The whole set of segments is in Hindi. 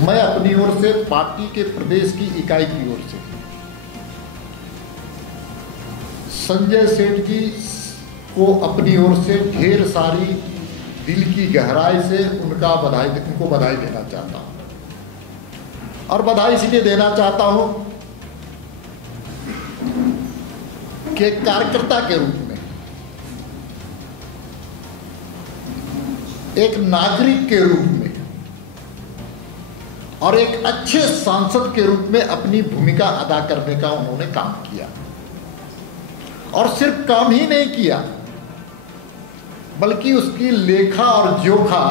मैं अपनी ओर से पार्टी के प्रदेश की इकाई की ओर से संजय सेठ जी को अपनी ओर से ढेर सारी दिल की गहराई से उनको बधाई देना चाहता हूं। और बधाई इसलिए देना चाहता हूं कि कार्यकर्ता के रूप में, एक नागरिक के रूप में और एक अच्छे सांसद के रूप में अपनी भूमिका अदा करने का उन्होंने काम किया। और सिर्फ काम ही नहीं किया बल्कि उसकी लेखा और जोखा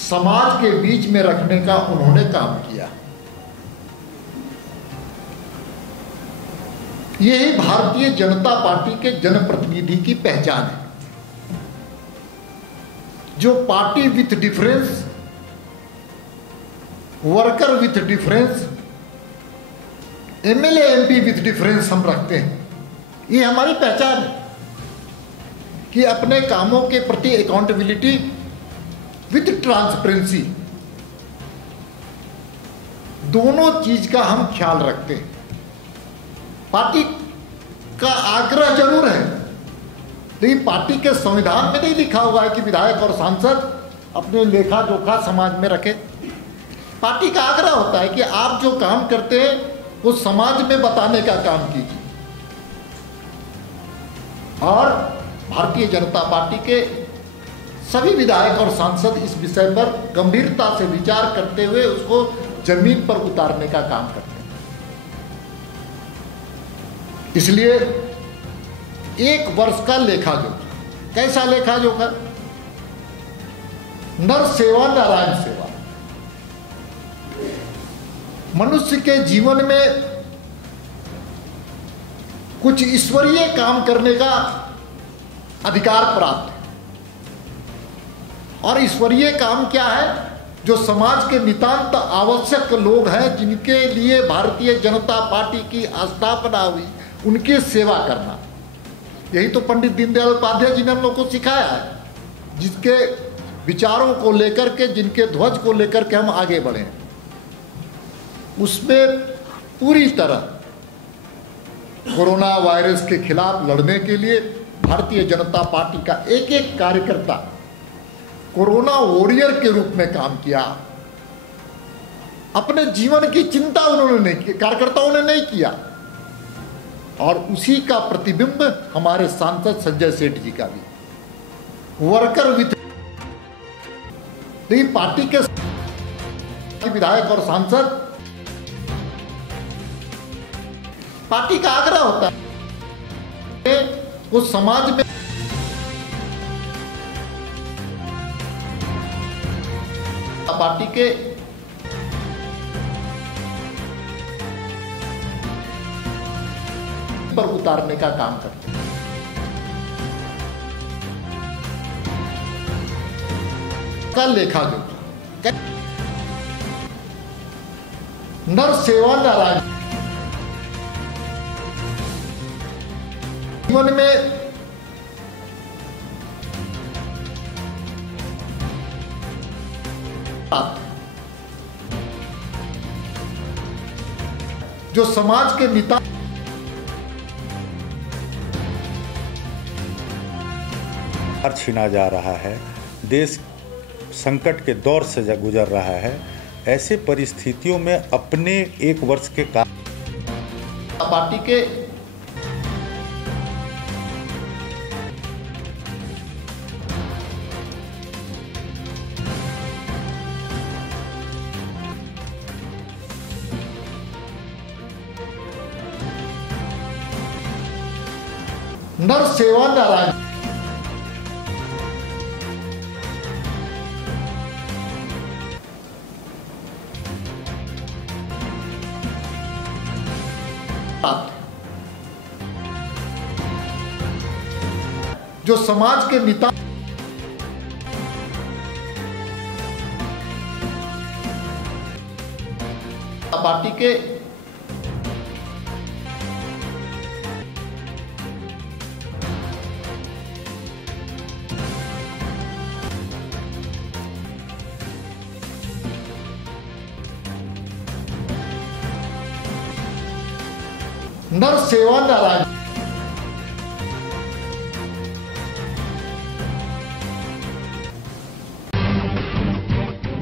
समाज के बीच में रखने का उन्होंने काम किया। यही भारतीय जनता पार्टी के जनप्रतिनिधि की पहचान है, जो party with difference, worker with difference, MLA MP with difference हम रखते हैं। ये हमारी पहचान है कि अपने कामों के प्रति अकाउंटेबिलिटी विथ ट्रांसपेरेंसी, दोनों चीज का हम ख्याल रखते हैं। पार्टी का आग्रह जरूर है, लेकिन पार्टी के संविधान में नहीं लिखा हुआ है कि विधायक और सांसद अपने लेखा जोखा समाज में रखें। पार्टी का आग्रह होता है कि आप जो काम करते हैं वो समाज में बताने का काम कीजिए। और भारतीय जनता पार्टी के सभी विधायक और सांसद इस विषय पर गंभीरता से विचार करते हुए उसको जमीन पर उतारने का काम करते हैं। इसलिए एक वर्ष का लेखा जोखा, कैसा लेखा जोखा? नर सेवा नारायण सेवा। मनुष्य के जीवन में कुछ ईश्वरीय काम करने का अधिकार प्राप्त है। और ईश्वरीय काम क्या है? जो समाज के नितांत आवश्यक लोग हैं, जिनके लिए भारतीय जनता पार्टी की स्थापना हुई, उनकी सेवा करना। यही तो पंडित दीनदयाल उपाध्याय जी ने हम लोग को सिखाया है, जिसके विचारों को लेकर के, जिनके ध्वज को लेकर के हम आगे बढ़े। उसमें पूरी तरह कोरोना वायरस के खिलाफ लड़ने के लिए भारतीय जनता पार्टी का एक एक कार्यकर्ता कोरोना वॉरियर के रूप में काम किया। अपने जीवन की चिंता उन्होंने नहीं की, कार्यकर्ताओं ने नहीं किया। और उसी का प्रतिबिंब हमारे सांसद संजय सेठ जी का भी। वर्कर विथ, लेकिन पार्टी के विधायक और सांसद, पार्टी का आग्रह होता है वो समाज में पार्टी के पर उतारने का काम करते हैं। का लेखा जोखा, नर सेवा नारायण। जीवन में जो समाज के नेता छीना जा रहा है, देश संकट के दौर से गुजर रहा है। ऐसे परिस्थितियों में अपने एक वर्ष के पार्टी के नर सेवा नारायण जो समाज के नेता पार्टी के नर सेवा नारायण।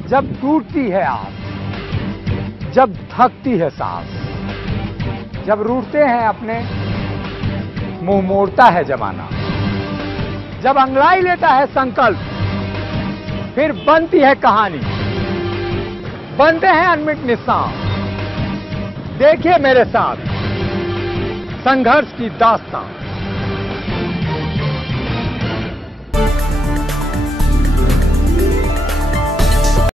जब टूटती है आस, जब थकती है सांस, जब रूठते हैं अपने, मुंह मोड़ता है जमाना, जब अंगड़ाई लेता है संकल्प, फिर बनती है कहानी, बनते हैं अनमिट निशान। देखिए मेरे साथ संघर्ष की दास्तां।